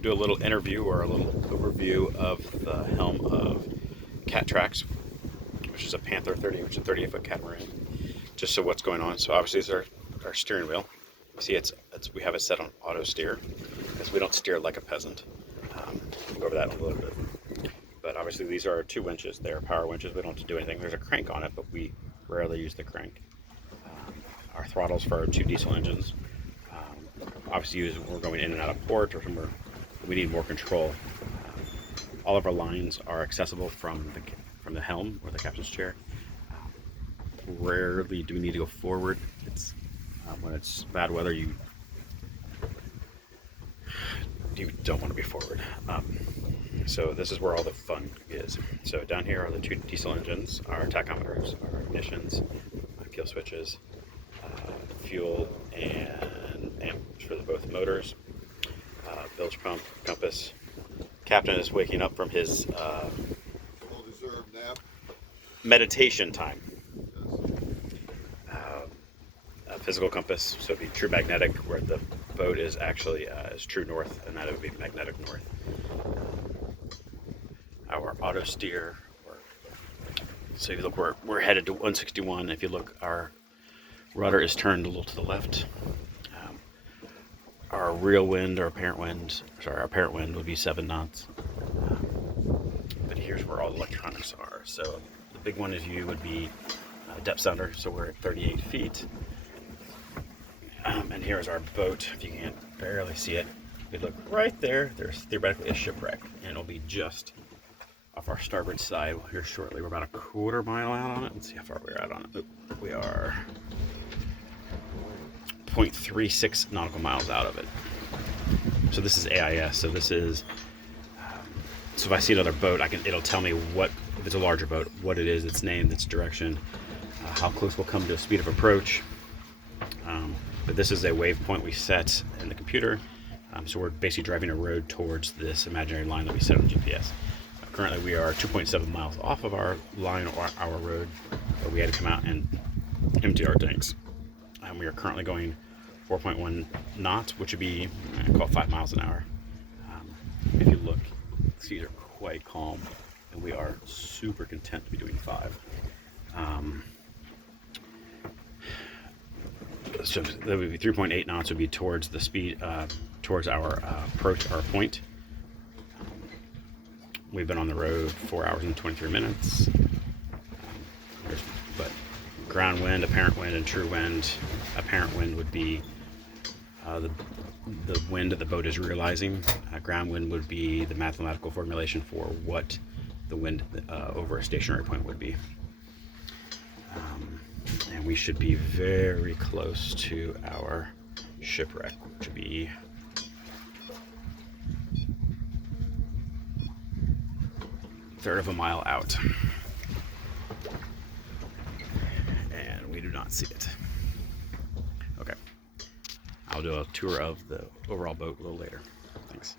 do a little interview or a little overview of the helm of Catrax, which is a Panther 30, which is a 38-foot catamaran. Just so what's going on. So obviously, this is our steering wheel. You see, we have it set on auto steer, because we don't steer like a peasant. We'll go over that in a little bit. But obviously, these are our 2 winches. They're power winches. We don't have to do anything. There's a crank on it, but we rarely use the crank. Our throttles for our 2 diesel engines. Obviously, we're going in and out of port or somewhere we need more control. All of our lines are accessible from the helm or the captain's chair. Rarely do we need to go forward. It's when it's bad weather, you don't want to be forward. So this is where all the fun is. So down here are the 2 diesel engines, our tachometers, our ignitions, kill switches, fuel and amps for both motors, bilge pump, compass. Captain is waking up from his well-deserved nap. Meditation time. A physical compass, so it'd be true magnetic, where the boat is actually is true north, and that it would be magnetic north. Our auto steer, so if you look, we're headed to 161. If you look, our rudder is turned a little to the left. Our real wind, or apparent wind would be 7 knots. But here's where all the electronics are. So the big one would be depth sounder. So we're at 38 feet. And here's our boat. If you can't barely see it, if you look right there, there's theoretically a shipwreck, and it'll be just off our starboard side here shortly. We're about a quarter mile out on it. Let's see how far we're out on it. We are 0.36 nautical miles out of it. So this is AIS. So this is so if I see another boat, it'll tell me what, if it's a larger boat, what it is, its name, its direction, how close we'll come to a speed of approach. But this is a waypoint we set in the computer. So we're basically driving a road towards this imaginary line that we set on GPS. Currently we are 2.7 miles off of our line or our road, but we had to come out and empty our tanks. We are currently going 4.1 knots, which would be, call it 5 miles an hour. If you look, the seas are quite calm, and we are super content to be doing 5. So that would be 3.8 knots would be towards the speed, towards our approach, our point. We've been on the road 4 hours and 23 minutes. But ground wind, apparent wind, and true wind. Apparent wind would be the wind that the boat is realizing. Ground wind would be the mathematical formulation for what the wind over a stationary point would be. And we should be very close to our shipwreck, which would be a third of a mile out. And we do not see it. Okay. I'll do a tour of the overall boat a little later. Thanks.